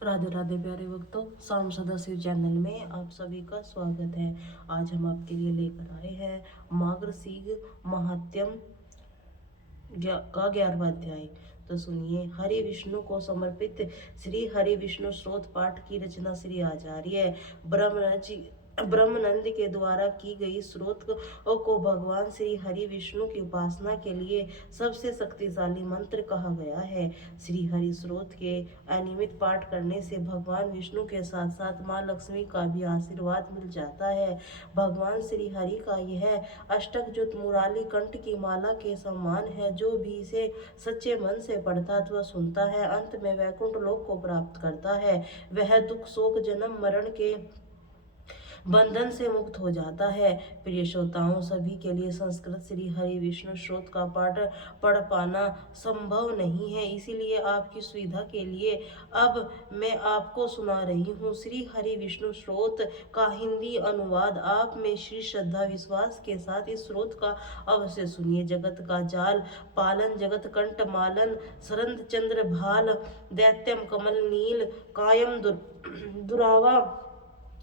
राधे राधे प्यारे भक्तों, शाम सदा शिव चैनल में आप सभी का स्वागत है। आज हम आपके लिए लेकर आए हैं मार्गशीर्ष महात्म्य का 11वां अध्याय। तो सुनिए। हरि विष्णु को समर्पित श्री हरि विष्णु स्रोत पाठ की रचना श्री आचार्य ब्रह्मनंद के द्वारा की गई स्रोत को भगवान श्री हरि विष्णु की उपासना के लिए सबसे शक्तिशाली मंत्र कहा गया है। श्री हरि स्रोत के अनियमित पाठ करने से भगवान विष्णु के साथ साथ माँ लक्ष्मी का भी आशीर्वाद मिल जाता है। भगवान श्री हरि का यह अष्टक जो मुराली कंठ की माला के समान है, जो भी इसे सच्चे मन से पढ़ता अथवा सुनता है, अंत में वैकुंठ लोक को प्राप्त करता है। वह दुख शोक जन्म मरण के बंधन से मुक्त हो जाता है। प्रिय श्रोताओं, सभी के लिए संस्कृत श्री हरि विष्णु स्रोत का पाठ पढ़ पाना संभव नहीं है, इसीलिए आपकी सुविधा के लिए अब मैं आपको सुना रही हूँ। श्री हरि विष्णु स्रोत का हिंदी अनुवाद आप में श्री श्रद्धा विश्वास के साथ इस स्रोत का अवश्य सुनिए। जगत का जाल पालन जगत कंठ मालन सरंद चंद्र भाल दैत्यम कमल नील कायम दुरावा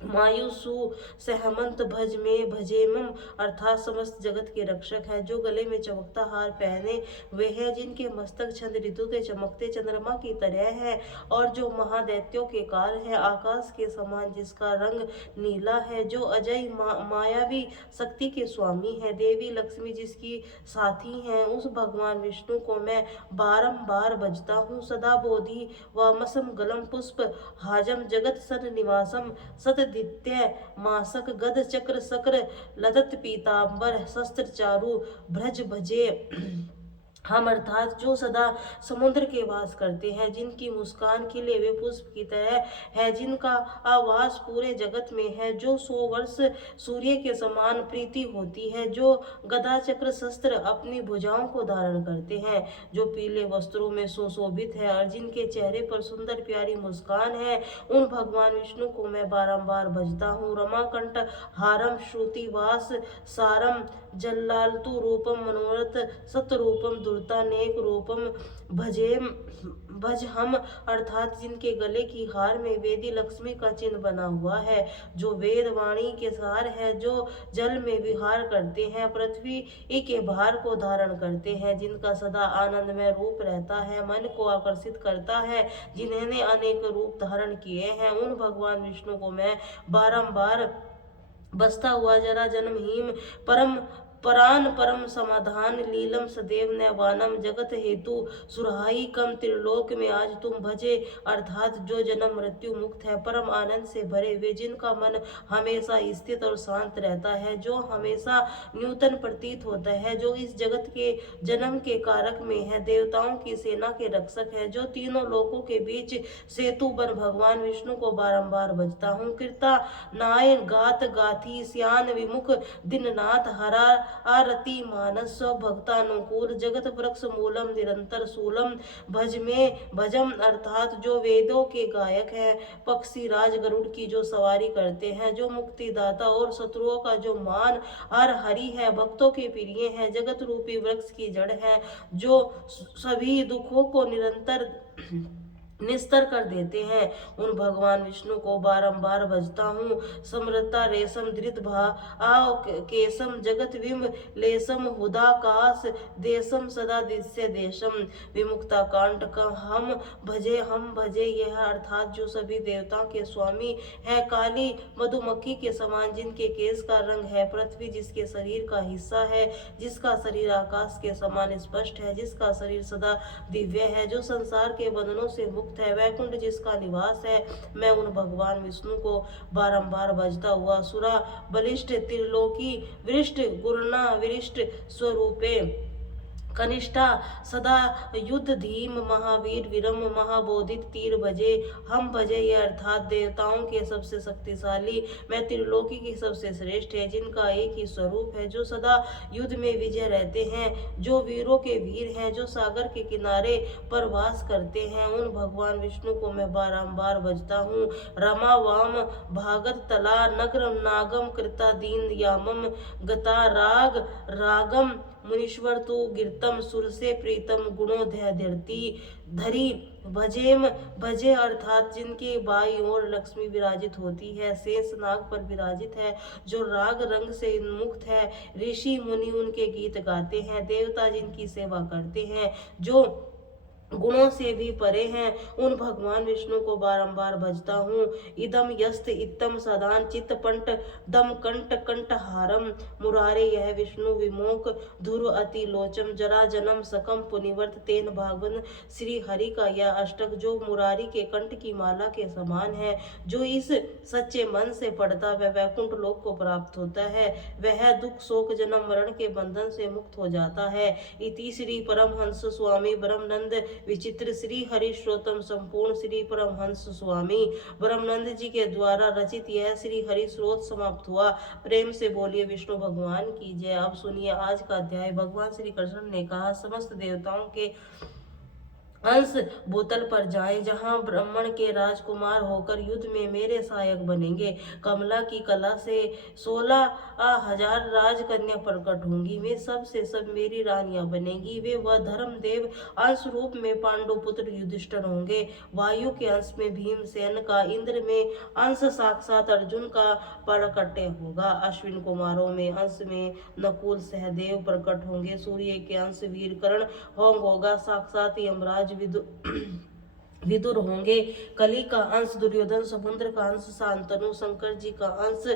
मायूसु सहमंत भज में भजेमम अर्थात समस्त जगत के रक्षक है, जो गले में चमकता हार पहने वे हैं, जिनके मस्तक छंद ऋतु के चमकते चंद्रमा की तरह है, और जो महादैत्यों के काल है, आकाश के समान जिसका रंग नीला है, जो अजय मायावी शक्ति के स्वामी है, देवी लक्ष्मी जिसकी साथी है, उस भगवान विष्णु को मैं बारंबार भजता हूँ। सदा बोधि वामसम गलम पुष्प हाजम जगत सन निवासम सतदित्य मासक गद चक्र सक्र लतत पीतांबर शस्त्र चारु भ्रज भजे हम अर्थात जो सदा समुद्र के वास करते हैं, जिनकी मुस्कान खिले हुए पुष्प की तरह है, जिनका आवास पूरे जगत में है, जो 100 वर्ष सूर्य के समान प्रीति होती है, जो गदा चक्र शस्त्र अपनी भुजाओं को धारण करते हैं, जो पीले वस्त्रों में सुशोभित है और जिनके चेहरे पर सुंदर प्यारी मुस्कान है, उन भगवान विष्णु को मैं बारंबार भजता हूँ। रमाकंठ हारम श्रुतिवास सारम जल्लालतु रूपम मनोरथ सतरूपम दुर्तानेक रूपम भज हम अर्थात जिनके गले की हार में वेदी लक्ष्मी का चिन्ह बना हुआ है, जो वेद वाणी के सार है, जो जल में विहार करते हैं, पृथ्वी के भार को धारण करते हैं, जिनका सदा आनंदमय रूप रहता है, मन को आकर्षित करता है, जिन्होंने अनेक रूप धारण किए हैं, उन भगवान विष्णु को मैं बारंबार बसता हुआ जरा जन्महीन परम परान परम समाधान लीलम सदैव नैवानम जगत हेतु सुरहाई कम त्रिलोक में आज तुम भजे अर्थात जो जन्म मृत्यु मुक्त है, परम आनंद से भरे वे, जिनका मन हमेशा स्थित और शांत रहता है, जो हमेशा न्यूतन प्रतीत होता है, जो इस जगत के जन्म के कारक में है, देवताओं की सेना के रक्षक है, जो तीनों लोकों के बीच सेतु बन भगवान विष्णु को बारंबार भजता हूँ। कृता नाय गात गाथी श्यान विमुख दिननाथ हरा आरती मानस भक्तानुकूल जगत वृक्ष मूलम निरंतर शूलम भज में भजम अर्थात जो वेदों के गायक है, पक्षी राज गरुड़ की जो सवारी करते हैं, जो मुक्तिदाता और शत्रुओं का जो मान हर हरि है, भक्तों के प्रिय है, जगत रूपी वृक्ष की जड़ है, जो सभी दुखों को निरंतर निस्तर कर देते हैं, उन भगवान विष्णु को बारंबार भजता हूँ। समृता रेशम धृत भा आ केशम जगत विम लेशम हुदाकाश देशम सदा दिश्य देशम विमुक्ता कांड का हम भजे यह अर्थात जो सभी देवताओं के स्वामी है, काली मधुमक्खी के समान जिनके केश का रंग है, पृथ्वी जिसके शरीर का हिस्सा है, जिसका शरीर आकाश के समान स्पष्ट है, जिसका शरीर सदा दिव्य है, जो संसार के बंधनों से मुक्त है, वैकुंठ जिसका निवास है, मैं उन भगवान विष्णु को बारंबार भजता हुआ सुरा बलिष्ठ त्रिलोकी वृष्ट गुरुना विरिष्ट स्वरूपे कनिष्ठा सदा युद्ध धीम महावीर विरम महाबोधित तीर भजे हम भजे ये अर्थात देवताओं के सबसे शक्तिशाली, मैं त्रिलोकी की सबसे श्रेष्ठ है, जिनका एक ही स्वरूप है, जो सदा युद्ध में विजय रहते हैं, जो वीरों के वीर हैं, जो सागर के किनारे पर वास करते हैं, उन भगवान विष्णु को मैं बारंबार भजता हूँ। रमा वाम भागत तला नगर नागम कृता दीन यामम गता राग रागम मुनीश्वर तू गिरतम सुर से प्रीतम गुणोदय धरती धरी भजेम भजे अर्थात जिनके बाई ओर लक्ष्मी विराजित होती है, शेष नाग पर विराजित है, जो राग रंग से मुक्त है, ऋषि मुनि उनके गीत गाते हैं, देवता जिनकी सेवा करते हैं, जो गुणों से भी परे हैं, उन भगवान विष्णु को बारंबार भजता हूँ। इदम यस्त इत्तम सदान चित्त पंट दम कंट कंठहारम मुरारे, यह विष्णु विमोक धुर अति लोचम जरा जन्म सकम पुनिवर्त तेन भागवन। श्री हरि का यह अष्टक जो मुरारी के कंठ की माला के समान है, जो इस सच्चे मन से पढ़ता वह वैकुंठ लोक को प्राप्त होता है, वह दुख शोक जन्म मरण के बंधन से मुक्त हो जाता है। इति श्री परमहंस स्वामी ब्रह्मानंद विचित्र श्री हरि श्रोतम संपूर्ण श्री परमहंस स्वामी ब्रह्मानंद जी के द्वारा रचित यह श्री हरि स्रोत समाप्त हुआ। प्रेम से बोलिए विष्णु भगवान की जय। अब सुनिए आज का अध्याय। भगवान श्री कृष्ण ने कहा, समस्त देवताओं के अंश भूतल पर जाएं, जहां ब्राह्मण के राजकुमार होकर युद्ध में मेरे सहायक बनेंगे। कमला की कला से 16,000 राजकन्या प्रकट होंगी, वे सब से सब मेरी रानियां बनेंगी। वे वह धर्मदेव अंश रूप में पांडु पुत्र युधिष्ठिर होंगे, वायु के अंश में भीमसेन का, इंद्र में अंश साक्षात अर्जुन का प्रकट होगा, अश्विन कुमारों में अंश में नकुल सहदेव प्रकट होंगे, सूर्य के अंश वीरकर्ण होगा, साक्षात यमराज विदुर होंगे, कली का अंश दुर्योधन, समुद्र का अंश शांतनु, शंकर जी का अंश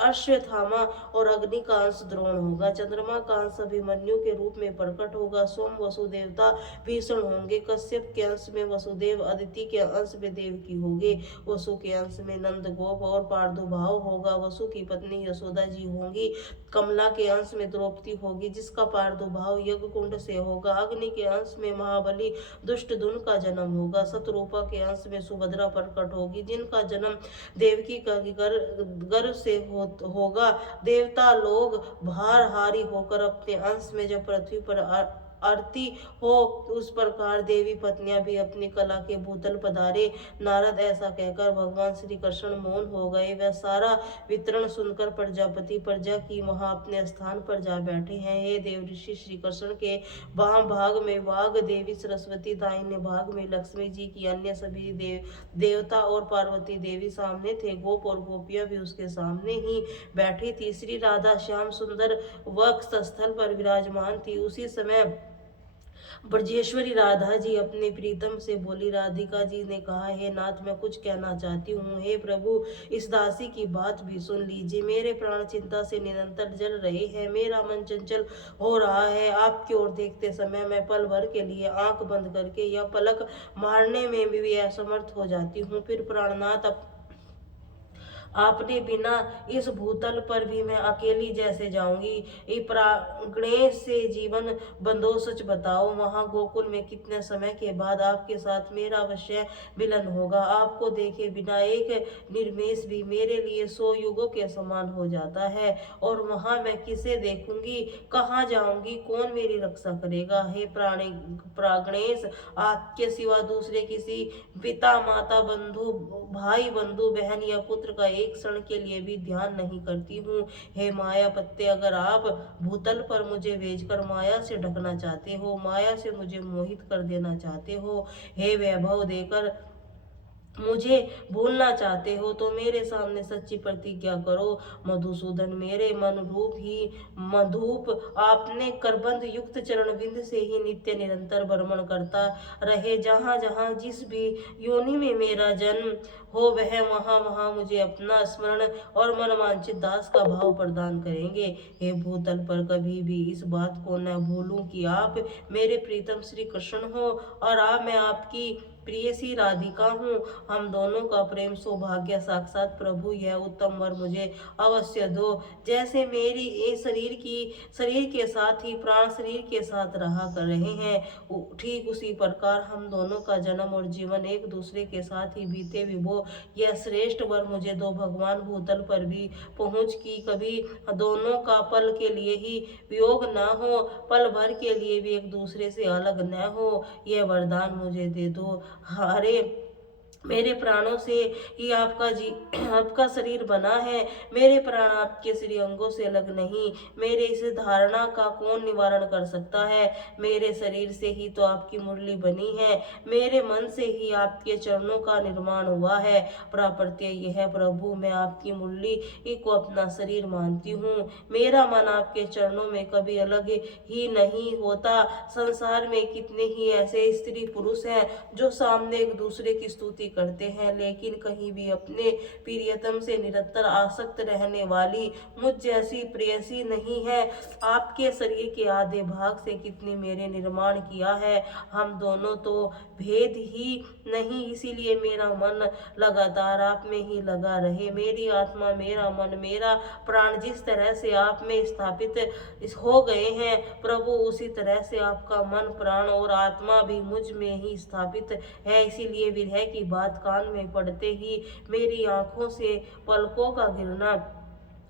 अश्वत्थामा और अग्नि का अंश द्रोण होगा, चंद्रमा का अंश अभिमन्यु के रूप में प्रकट होगा, सोम वसुदेवता भीषण होंगे, कश्यप के अंश में वसुदेव, अदिति के अंश में देवकी होंगे, वसु के अंश में नंद गोप और प्रादुर्भाव होगा, वसु की पत्नी यशोदा जी होंगी, कमला के अंश में द्रौपदी होगी जिसका प्रादुर्भाव यज्ञ कुंड से होगा, अग्नि के अंश में महाबली दुष्टदुम्न का जन्म होगा, शतरूपा के अंश में सुभद्रा प्रकट होगी जिनका जन्म देवकी का गर्भ से होगा। देवता लोग भारहारी होकर अपने अंश में जब पृथ्वी पर आरती हो, उस प्रकार देवी पत्नियां भी अपनी कला के भूतल पधारे। नारद ऐसा कहकर भगवान श्री कृष्ण मौन हो गए। वह सारा वितरण सुनकर प्रजापति प्रजा की वहां अपने स्थान पर जा बैठे हैं। हे देव ऋषि, श्री कृष्ण के वाम भाग में वाग देवी सरस्वती, दाहिने भाग में लक्ष्मी जी की अन्य सभी देवता और पार्वती देवी सामने थे। गोप और गोपियां भी उसके सामने ही बैठी थी। श्री राधा श्याम सुंदर वक्ष स्थल पर विराजमान थी। उसी समय ब्रजेश्वरी राधा जी अपने प्रीतम से बोली। राधिका जी ने कहा, हे नाथ, मैं कुछ कहना चाहती हूँ। हे प्रभु, इस दासी की बात भी सुन लीजिए। मेरे प्राण चिंता से निरंतर जल रहे हैं, मेरा मन चंचल हो रहा है। आपकी ओर देखते समय मैं पल भर के लिए आंख बंद करके या पलक मारने में भी असमर्थ हो जाती हूँ। फिर प्राणनाथ आपने बिना इस भूतल पर भी मैं अकेली जैसे जाऊंगी। गणेश से जीवन बंधो, सच बताओ, वहां गोकुल में कितने समय के बाद आपके साथ मेरा अवश्य मिलन होगा। आपको देखे बिना एक निर्मेश भी मेरे लिए 100 युगों के समान हो जाता है। और वहां मैं किसे देखूंगी, कहाँ जाऊंगी, कौन मेरी रक्षा करेगा? हे गणेश, आपके सिवा दूसरे किसी पिता माता बंधु भाई बंधु बहन या पुत्र का एक क्षण के लिए भी ध्यान नहीं करती हूँ। हे माया पत्ते, अगर आप भूतल पर मुझे भेजकर माया से ढकना चाहते हो, माया से मुझे मोहित कर देना चाहते हो, हे वैभव देकर मुझे भूलना चाहते हो, तो मेरे सामने सच्ची प्रतिज्ञा करो। मधुसूदन, मेरे मन रूप ही मधुप आपने करबंद युक्त चरणविंद से ही नित्य निरंतर भ्रमण करता रहे। जहाँ जहाँ जिस भी योनि में मेरा जन्म हो, वह वहाँ वहाँ मुझे अपना स्मरण और मनवांचित दास का भाव प्रदान करेंगे। हे भूतल पर कभी भी इस बात को न भूलूं कि आप मेरे प्रीतम श्री कृष्ण हो और मैं आपकी प्रियसी राधिका हूँ। हम दोनों का प्रेम सौभाग्य साक्षात प्रभु, यह उत्तम वर मुझे अवश्य दो। जैसे मेरी ये शरीर के साथ ही प्राण शरीर के साथ रहा कर रहे हैं, ठीक उसी प्रकार हम दोनों का जन्म और जीवन एक दूसरे के साथ ही बीते विभो, यह श्रेष्ठ वर मुझे दो। भगवान भूतल पर भी पहुँच की कभी दोनों का पल के लिए ही वियोग न हो, पल भर के लिए भी एक दूसरे से अलग न हो, यह वरदान मुझे दे दो। हरे मेरे प्राणों से ही आपका शरीर बना है। मेरे प्राण आपके श्री अंगों से अलग नहीं। मेरे इस धारणा का कौन निवारण कर सकता है? मेरे शरीर से ही तो आपकी मुरली बनी है। मेरे मन से ही आपके चरणों का निर्माण हुआ है। प्रापर्त्य यह है प्रभु, मैं आपकी मुरली को अपना शरीर मानती हूँ। मेरा मन आपके चरणों में कभी अलग ही नहीं होता। संसार में कितने ही ऐसे स्त्री पुरुष हैं जो सामने एक दूसरे की स्तुति करते हैं, लेकिन कहीं भी अपने प्रियतम से निरंतर आसक्त रहने वाली मुझ जैसी प्रेयसी नहीं है। आपके शरीर के आधे भाग से कितने मेरे निर्माण किया है। हम दोनों तो भेद ही नहीं, इसीलिए मेरा मन लगातार आप में ही लगा रहे। मेरी आत्मा, मेरा मन, मेरा प्राण जिस तरह से आप में स्थापित हो गए हैं प्रभु, उसी तरह से आपका मन, प्राण और आत्मा भी मुझ में ही स्थापित है। इसीलिए विरह की बात कान में पड़ते ही मेरी आंखों से पलकों का गिरना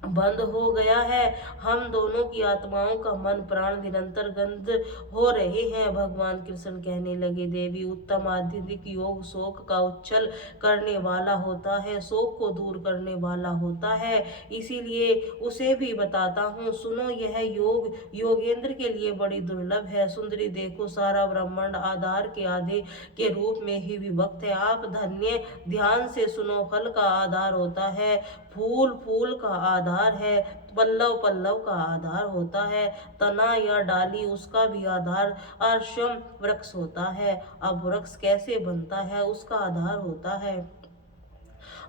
बंद हो गया है। हम दोनों की आत्माओं का मन प्राण निरंतर गंध हो रहे हैं। भगवान कृष्ण कहने लगे, देवी, उत्तम आध्यात्मिक योग शोक का उच्छल करने वाला होता है, शोक को दूर करने वाला होता है। इसीलिए उसे भी बताता हूँ, सुनो, यह योग योगेंद्र के लिए बड़ी दुर्लभ है। सुंदरी देखो, सारा ब्रह्मांड आधार के आधे के रूप में ही विभक्त है। आप धन्य ध्यान से सुनो, फल का आधार होता है, फूल फूल का आधार है, पल्लव पल्लव का आधार होता है, तना या डाली उसका भी आधार आश्रम वृक्ष होता है। अब वृक्ष कैसे बनता है, उसका आधार होता है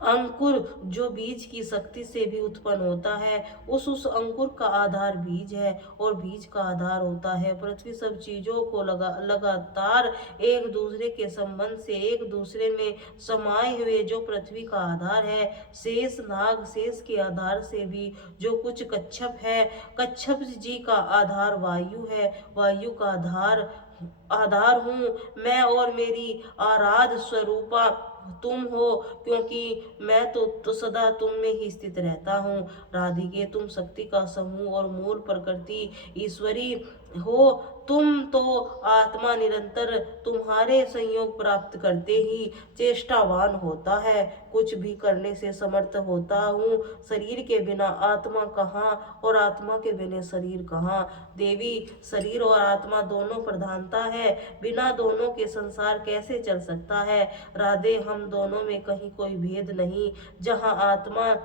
अंकुर, जो बीज की शक्ति से भी उत्पन्न होता है। उस अंकुर का आधार बीज है और बीज का आधार होता है पृथ्वी। सब चीजों को लगातार एक दूसरे के संबंध से एक दूसरे में समाये हुए जो पृथ्वी का आधार है। शेष नाग, शेष के आधार से भी जो कुछ कच्छप है, कच्छप जी का आधार वायु है, वायु का आधार हूँ मैं, और मेरी आराध स्वरूपा तुम हो, क्योंकि मैं तो सदा तुम में ही स्थित रहता हूँ। राधिके, तुम शक्ति का समूह और मूल प्रकृति ईश्वरी हो। तुम तो आत्मा निरंतर तुम्हारे संयोग प्राप्त करते ही चेष्टावान होता है, कुछ भी करने से समर्थ होता हूँ। शरीर के बिना आत्मा कहाँ और आत्मा के बिना शरीर कहाँ? देवी, शरीर और आत्मा दोनों प्रधानता है, बिना दोनों के संसार कैसे चल सकता है? राधे, हम दोनों में कहीं कोई भेद नहीं। जहाँ आत्मा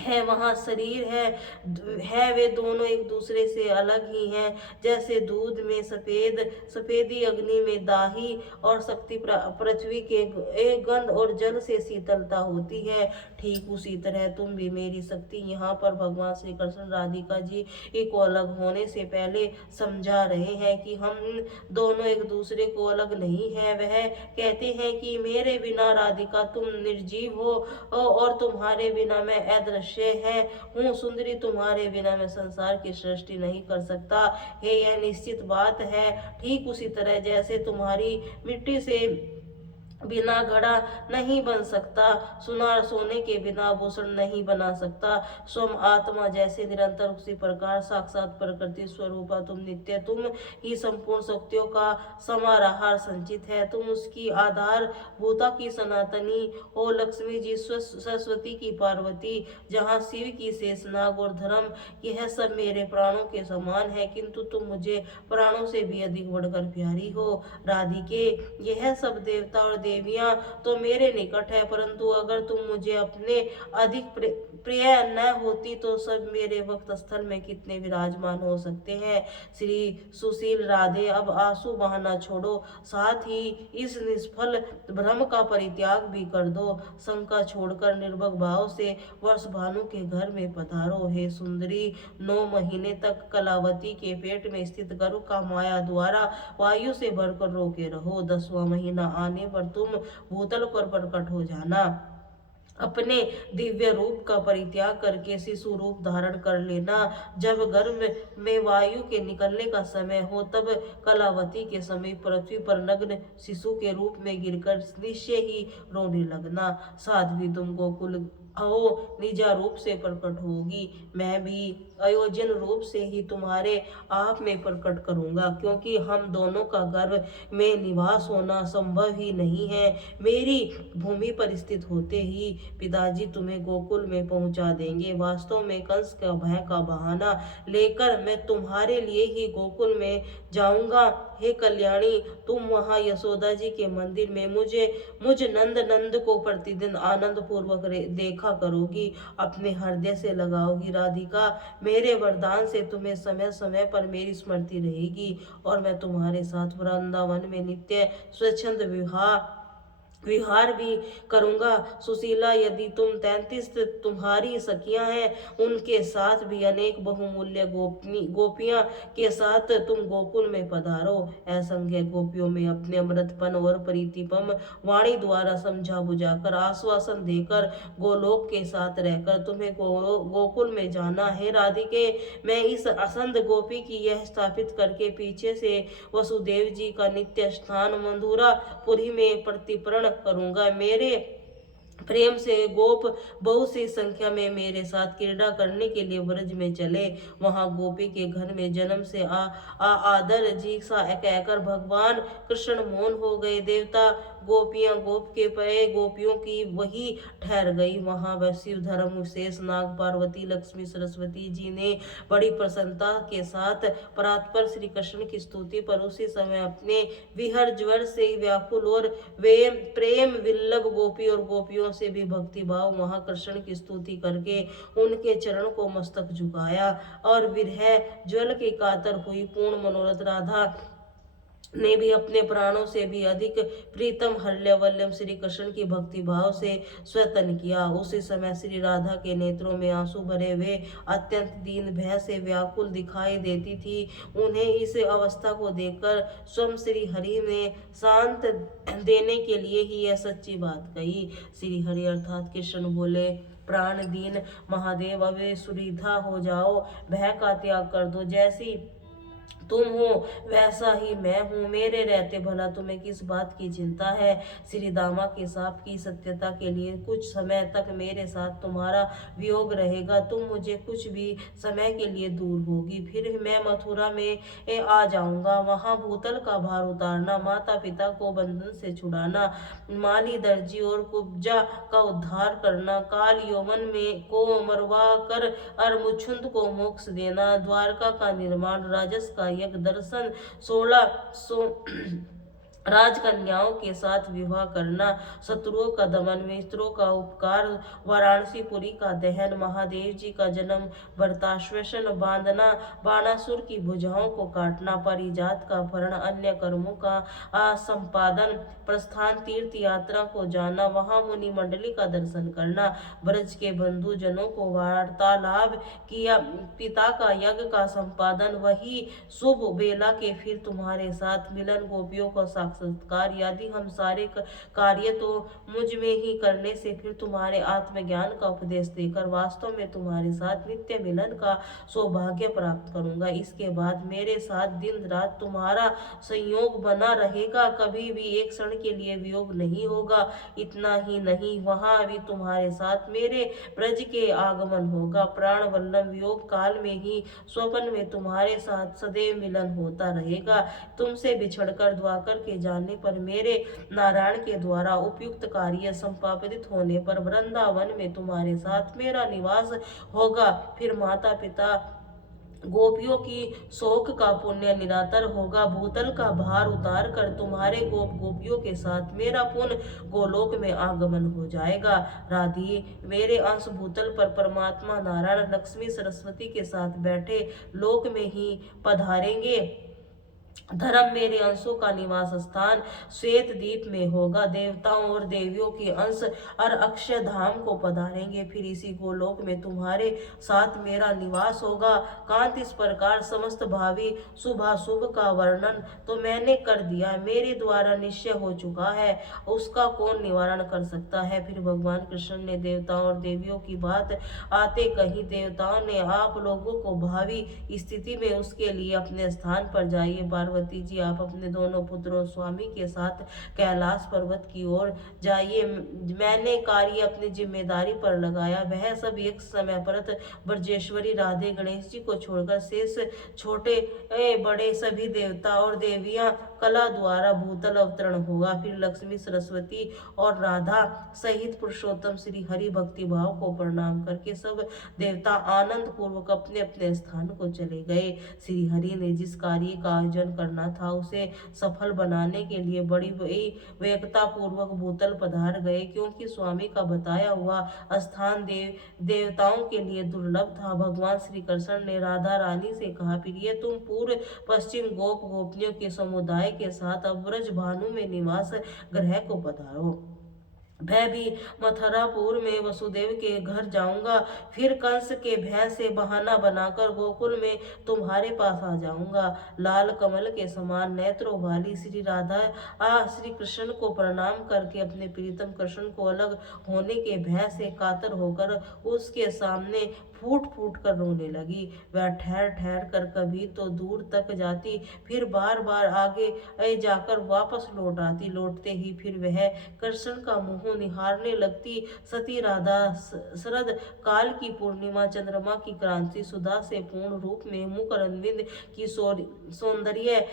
है वहाँ शरीर है, वे दोनों एक दूसरे से अलग ही हैं। जैसे दूध में सफेदी, अग्नि में दाही और शक्ति पृथ्वी के गंध और जल से शीतलता होती है, ठीक उसी तरह तुम भी मेरी शक्ति। यहाँ पर भगवान श्री कृष्ण राधिका जी को अलग होने से पहले समझा रहे हैं कि हम दोनों एक दूसरे को अलग नहीं है। वह कहते हैं कि मेरे बिना राधिका तुम निर्जीव हो और तुम्हारे बिना मैं अदृश्य हूँ। सुंदरी, तुम्हारे बिना मैं संसार की सृष्टि नहीं कर सकता है, यह निश्चित बात है। ठीक उसी तरह जैसे तुम्हारी मिट्टी से बिना घड़ा नहीं बन सकता, सुनार सोने के बिना आभूषण नहीं बना सकता, स्वयं आत्मा जैसे निरंतर उसी प्रकार साक्षात प्रकृति स्वरूपा तुम नित्य, तुम ही संपूर्ण शक्तियों का समाहार संचित है। तुम उसकी आधार भूता की सनातनी हो, लक्ष्मी जी सरस्वती की पार्वती, जहाँ शिव की शेषनाग और धर्म, यह सब मेरे प्राणों के समान है, किंतु तुम मुझे प्राणों से भी अधिक बढ़कर प्यारी हो। राधिके, यह सब देवता और देवियां तो मेरे निकट है, परंतु अगर तुम मुझे अपने अधिक प्रिय न होती तो सब मेरे वक्त स्थल में कितने विराजमान हो सकते हैं। श्री सुशील राधे, अब आंसू बहाना छोड़ो, साथ ही इस निष्फल भ्रम का परित्याग भी कर दो। शंका छोड़कर निर्भय भाव से वर्ष भानु के घर में पधारो। हे सुंदरी, 9 महीने तक कलावती के पेट में स्थित गर्भ का माया द्वारा वायु से भरकर रोके रहो। 10वां महीना आने पर तुम भूतल पर प्रकट हो जाना। अपने दिव्य रूप का परित्याग करके शिशु रूप धारण कर लेना। जब गर्भ में वायु के निकलने का समय हो, तब कलावती के समीप पृथ्वी पर नग्न शिशु के रूप में गिरकर निश्चय ही रोने लगना। साध्वी, तुम गोकुल आओ, निजा रूप से प्रकट होगी, मैं भी अयोजन रूप से ही तुम्हारे आप में प्रकट करूंगा, क्योंकि हम दोनों का गर्भ में निवास होना संभव ही नहीं है। मेरी भूमि पर स्थित होते ही पिताजी तुम्हें गोकुल में पहुंचा देंगे। वास्तव में कंस का भय का बहाना लेकर मैं तुम्हारे लिए ही गोकुल में जाऊंगा। हे कल्याणी, तुम वहां यशोदा जी के मंदिर में मुझ नंद को प्रतिदिन आनंद पूर्वक देखा करोगी, अपने हृदय से लगाओगी। राधिका, मेरे वरदान से तुम्हें समय समय पर मेरी स्मृति रहेगी, और मैं तुम्हारे साथ वृंदावन में नित्य स्वच्छंद विहार भी करूंगा। सुशीला, यदि तुम 33 तुम्हारी सखियां हैं, उनके साथ भी अनेक बहुमूल्य गोपियां के साथ तुम गोकुल में पधारो। असंख्य गोपियों में अपने अमृतपन और प्रीतिपम वाणी द्वारा समझा बुझाकर आश्वासन देकर गोलोक के साथ रहकर तुम्हें गोकुल में जाना है। राधिके, मैं इस असंध गोपी की यह स्थापित करके पीछे से वसुदेव जी का नित्य स्थान मधुरापुरी में प्रतिपर्ण करूंगा। मेरे प्रेम से गोप बहुत सी संख्या में मेरे साथ क्रीड़ा करने के लिए ब्रज में चले। वहां गोपी के घर में जन्म से आदर जी सा कहकर भगवान कृष्ण मौन हो गए। देवता गोपियां गोप के पए गोपियों की वही ठहर गई। वहां वैश्य धर्म शेष नाग पार्वती लक्ष्मी सरस्वती जी ने बड़ी प्रसन्नता के साथ परात्पर श्री कृष्ण की स्तुति पर उसी समय अपने विहर ज्वर से व्याकुल और वे प्रेम विल्लभ गोपी और गोपियों से भी भक्ति भाव वहां कृष्ण की स्तुति करके उनके चरण को मस्तक झुकाया, और विरह ज्वल के कातर हुई पूर्ण मनोरथ राधा ने भी अपने प्राणों से भी अधिक प्रीतम हल्यवल्यम श्री कृष्ण की भक्ति भाव से स्वतन किया। उसी समय श्री राधा के नेत्रों में आंसू भरे हुए अत्यंत दीन भय से व्याकुल दिखाई देती थी। उन्हें इस अवस्था को देखकर स्वयं श्री हरि ने शांत देने के लिए ही यह सच्ची बात कही। श्री हरि अर्थात कृष्ण बोले, प्राण दीन महादेव, अब सुरीधा हो जाओ, भय का त्याग कर दो। जैसी तुम हो वैसा ही मैं हूँ, मेरे रहते भला तुम्हें किस बात की चिंता है। श्री दामा के साप की सत्यता के लिए कुछ समय तक मेरे साथ तुम्हारा वियोग रहेगा। तुम मुझे कुछ भी समय के लिए दूर होगी, फिर मैं मथुरा में आ जाऊंगा। वहां भूतल का भार उतारना, माता पिता को बंधन से छुड़ाना, माली दर्जी और कुब्जा का उद्धार करना, काल यौवन में को मरवा कर मुछुंद को मोक्ष देना, द्वारका का निर्माण, राजस का यज्ञ, दर्शन, 1600 राजकन्याओं के साथ विवाह करना, शत्रुओं का दमन, मित्रों का उपकार, वाराणसीपुरी का दहन, महादेव जी का जन्म, व्रताश्वेषण बांधना, बाणासुर की भुजाओं को काटना, परिजात का अपहरण, अन्य कर्मों का संपादन, प्रस्थान, तीर्थ यात्रा को जाना, वहां मुनि मंडली का दर्शन करना, ब्रज के बंधु जनों को वार्तालाप किया, पिता का यज्ञ का संपादन, वही शुभ बेला के फिर तुम्हारे साथ मिलन, गोपियों का साक्षात्कार, यदि हम सारे कार्य तो मुझ में ही करने से फिर तुम्हारे आत्मज्ञान का उपदेश देकर वास्तव में तुम्हारे साथ नित्य मिलन का सौभाग्य प्राप्त करूंगा। इसके बाद मेरे साथ दिन रात तुम्हारा संयोग बना रहेगा, कभी भी एक क्षण के लिए वियोग नहीं होगा। इतना ही नहीं, वहां भी तुम्हारे साथ मेरे ब्रज के आगमन होगा। प्राण वल्लभ वियोग काल में ही स्वप्न में तुम्हारे साथ सदैव मिलन होता रहेगा। तुमसे बिछड़कर द्वाकर के जाने पर मेरे नारायण के द्वारा उपयुक्त कार्य संपादित होने पर वृंदावन में तुम्हारे साथ मेरा निवास होगा। फिर माता पिता गोपियों की शोक का पुण्य निरातर होगा। भूतल का भार उतार कर तुम्हारे गोपियों के साथ मेरा पुण्य गोलोक में आगमन हो जाएगा। राधी, मेरे अंश भूतल पर परमात्मा नारायण लक्ष्मी सरस्वती के साथ बैठे लोक में ही पधारेंगे। धर्म मेरे अंशों का निवास स्थान श्वेत द्वीप में होगा। देवताओं और देवियों के अंश और अक्षय धाम को पधारेंगे। फिर इसी गोलोक में तुम्हारे साथ मेरा निवास होगा। कांत इस प्रकार समस्त भावी शुभाशुभ का वर्णन तो मैंने कर दिया, मेरे द्वारा निश्चय हो चुका है, उसका कौन निवारण कर सकता है। फिर भगवान कृष्ण ने देवताओं और देवियों की बात आते कही। देवताओं ने, आप लोगों को भावी स्थिति में उसके लिए अपने स्थान पर जाइए। पार्वती जी, आप अपने दोनों पुत्रों स्वामी के साथ कैलाश पर्वत की ओर जाइए। मैंने कार्य अपनी जिम्मेदारी पर लगाया। वह सब एक समय परत ब्रजेश्वरी राधे गणेश जी को छोड़कर शेष छोटे बड़े सभी देवता और देवियां कला द्वारा भूतल अवतरण होगा। फिर लक्ष्मी, सरस्वती और राधा सहित पुरुषोत्तम श्री हरि भक्ति भाव को प्रणाम करके सब देवता आनंद पूर्वक अपने अपने स्थान को चले गए। श्री हरि ने जिस कार्य का आयोजन करना था उसे सफल बनाने के लिए बड़ी वेगता पूर्वक भूतल पधार गए, क्योंकि स्वामी का बताया हुआ स्थान देवताओं के लिए दुर्लभ था। भगवान श्री कृष्ण ने राधा रानी से कहा, प्रिय, तुम पूर्व पश्चिम गोप गोपियों के समुदाय के साथ अब ब्रज भानु में निवास ग्रह को पधारो। मैं भी मथुरापुर में वसुदेव के घर जाऊंगा, फिर कंस के भय से बहाना बनाकर गोकुल में तुम्हारे पास आ जाऊंगा। लाल कमल के समान नेत्रों वाली श्री राधा श्री कृष्ण को प्रणाम करके अपने प्रीतम कृष्ण को अलग होने के भय से कातर होकर उसके सामने फूट फूट कर रोने लगी। वह ठहर ठहर कर कभी तो दूर तक जाती, फिर बार बार आगे जाकर वापस लौट आती। लौटते ही फिर वह कृष्ण का मुंह निहारने लगती। सती राधा शरद काल की पूर्णिमा चंद्रमा की क्रांति सुधा से पूर्ण रूप में मुख अरविंद की सौंदर्य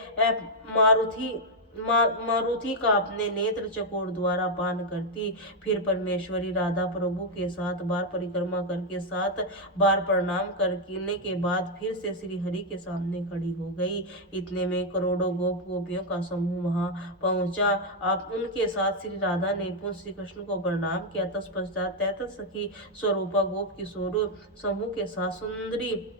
मारुति का अपने नेत्र चकोर द्वारा पान करती। फिर परमेश्वरी राधा प्रभु के 7 बार परिक्रमा करके 7 बार प्रणाम करने के बाद फिर से श्री हरि के सामने खड़ी हो गई। इतने में करोड़ों गोप गोपियों का समूह वहां पहुंचा। आप उनके साथ श्री राधा ने पुनः श्री कृष्ण को प्रणाम किया। तत्पश्चात 33 सखी स्वरूपा गोप किशोर समूह के साथ सुंदरी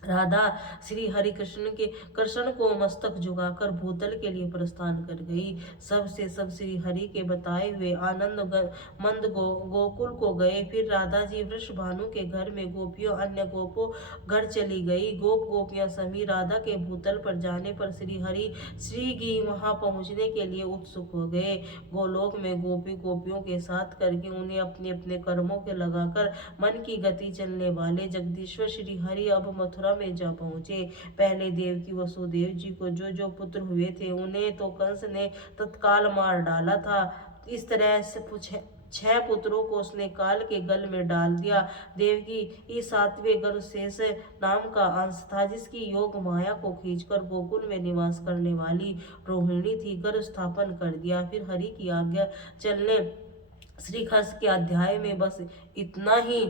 राधा श्री हरि कृष्ण को मस्तक झुकाकर भूतल के लिए प्रस्थान कर गई। सब श्री हरि के बताए हुए आनंद मंद गोकुल को गए। फिर राधा जी वृषभानु के घर में गोपियों अन्य गोपों घर चली गई। गोपियां सभी राधा के भूतल पर जाने पर श्री हरि श्री की वहां पहुंचने के लिए उत्सुक हो गए। गोलोक में गोपियों के साथ करके उन्हें अपने अपने कर्मों के लगाकर मन की गति चलने वाले जगदीश्वर श्री हरि अब मथुरा में जा पहुंचे। पहले देवकी वसुदेव जी को जो पुत्र हुए थे उन्हें तो कंस ने तत्काल मार डाला था। इस तरह से 6 पुत्रों को उसने काल के गल में डाल दिया। देवकी इस 7वें गर्भ शेष नाम का अंश था, जिसकी योग माया को खींचकर गोकुल में निवास करने वाली रोहिणी थी। गर्भ स्थापन कर दिया। फिर हरि की आज्ञा चलने श्री कृष्ण के अध्याय में बस इतना ही।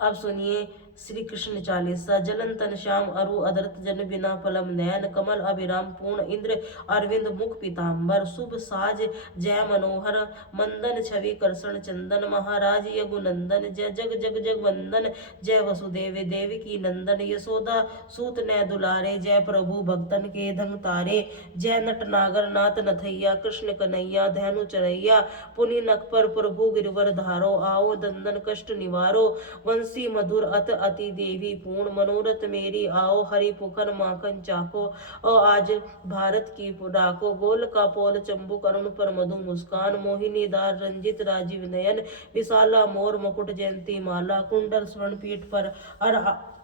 अब सुनिए श्री कृष्ण चालीसा। जलन तन श्याम अरु अदरत जन बिना फलम नयन कमल अभिराम पूर्ण इंद्र अरविंद मुख पीताम्बर शुभ साज जय मनोहर मंदन छवि कर्षण चंदन महाराज यगुनंदन जय जग जग जग वंदन जय वसुदेव देवी की नंदन यशोदा सूत नय दुलारे जय प्रभु भक्तन के धन तारे जय नट नागर नाथ नथैया कृष्ण कन्हैया धैनु चरैया पुनि नक पर प्रभु गिरवर धारो आओ दंदन कष्ट निवारो वंशी मधुर अत अति देवी पूर्ण मनोरथ मेरी आओ हरि पुखर माखन चाको और आज भारत की राको गोल का पोल चंबुक अरुण पर मधु मुस्कान मोहिनी दार रंजित राजीव नयन विशाला मोर मुकुट जयंती माला कुंडल स्वर्ण पीठ पर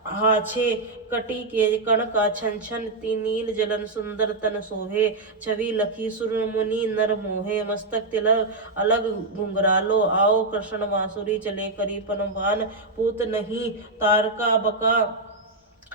हाछे कटी के कण का छन छन नील जलन सुंदर तन सोहे छवि लखी सुर मुनि नर मोहे मस्तक तिलक अलग घुंघरालो आओ कृष्ण बांसुरी चले करी पनवान पूत नहीं तारका बका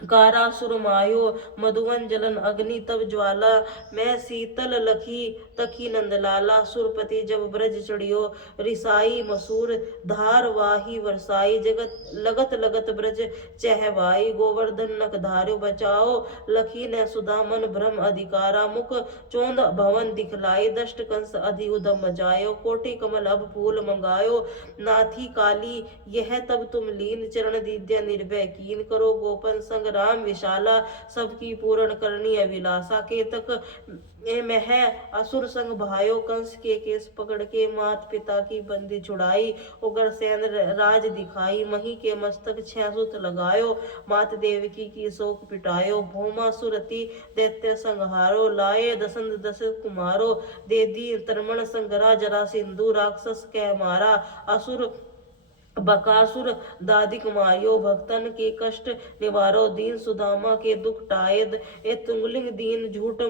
कारा सुरमायो मधुवन जलन अग्नि तब ज्वाला मैं शीतल लखी तखी नंदलाला सुरपति जब ब्रज चढ़ियो रिसाई मसूर धार वाही वर्षाई जगत लगत लगत ब्रज चहवाई गोवर्धन नक धार्यो बचाओ लखी न सुधा मन भ्रम अधिकारा मुख चोंद भवन दिखलाई दष्ट कंस अधि उदम मचायो कोटि कमल अब फूल मंगायो नाथी काली यह तब तुम लीन चरण दीद्या निर्भय कीन करो गोपन संग राम विशाला सबकी पूर्ण करनी अभिलाषा के तक में है असुर संग भायो कंस के केस पकड़ के मात पिता की बंदी छुड़ाई उग्र सेन राज दिखाई मही के मस्तक छह सुत लगायो मात देवकी की शोक पिटायो भौमा सुरति दैत्य संहारो लाए दसंत दस कुमारो दे दी तरमण संगरा जरा सिंधु राक्षस कह मारा असुर बकासुर दादिक मारियो भक्तन के कष्ट निवारो दीन सुदामा के दुख टायद ए तुंगलिंग दीन झूठ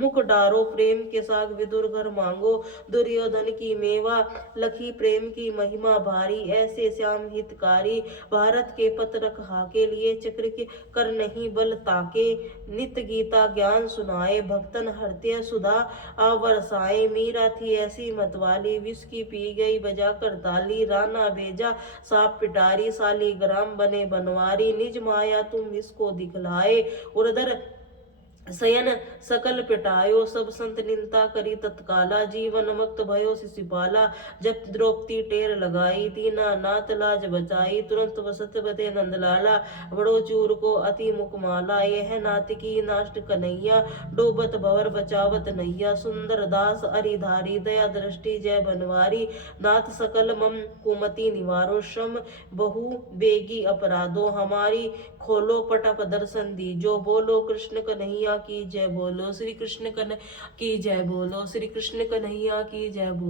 मुख डारो प्रेम के साग विदुर घर मांगो दुर्योधन की मेवा लखी प्रेम की महिमा भारी ऐसे श्याम हितकारी भारत के पत रख हाके लिए चक्र के कर नहीं बल ताके नित गीता ज्ञान सुनाए भक्तन हरते सुधा आवर्षाए मीरा थी ऐसी मतवाली विष की पी गई बजा कर ताली राना भेजा साप पिटारी सालीग्राम बने बनवारी निज माया तुम इसको दिखलाए उर्धर शयन सकल पिटायो सब संत निंदा करी तत्काला जीवन मुक्त भयो शिशुपाला जब द्रौपदी टेर लगाई दीना नाथ लाज बचाई तुरंत वसत बदे नंदलाला बड़ो चूर को अति मुकमाला यह नाथ की नाष्ट कन्हैया डोबत भवर बचावत नैया सुंदर दास अरिधारी दया दृष्टि जय बनवारी नाथ सकल मम कुमति निवारो श्रम बहु बेगी अपराधो हमारी खोलो पटप दर्शन दीजो बोलो कृष्ण कन्हैया की जय बोलो श्री कृष्ण कन्हैया की जय बोलो श्री कृष्ण कन्हैया की जय बोलो।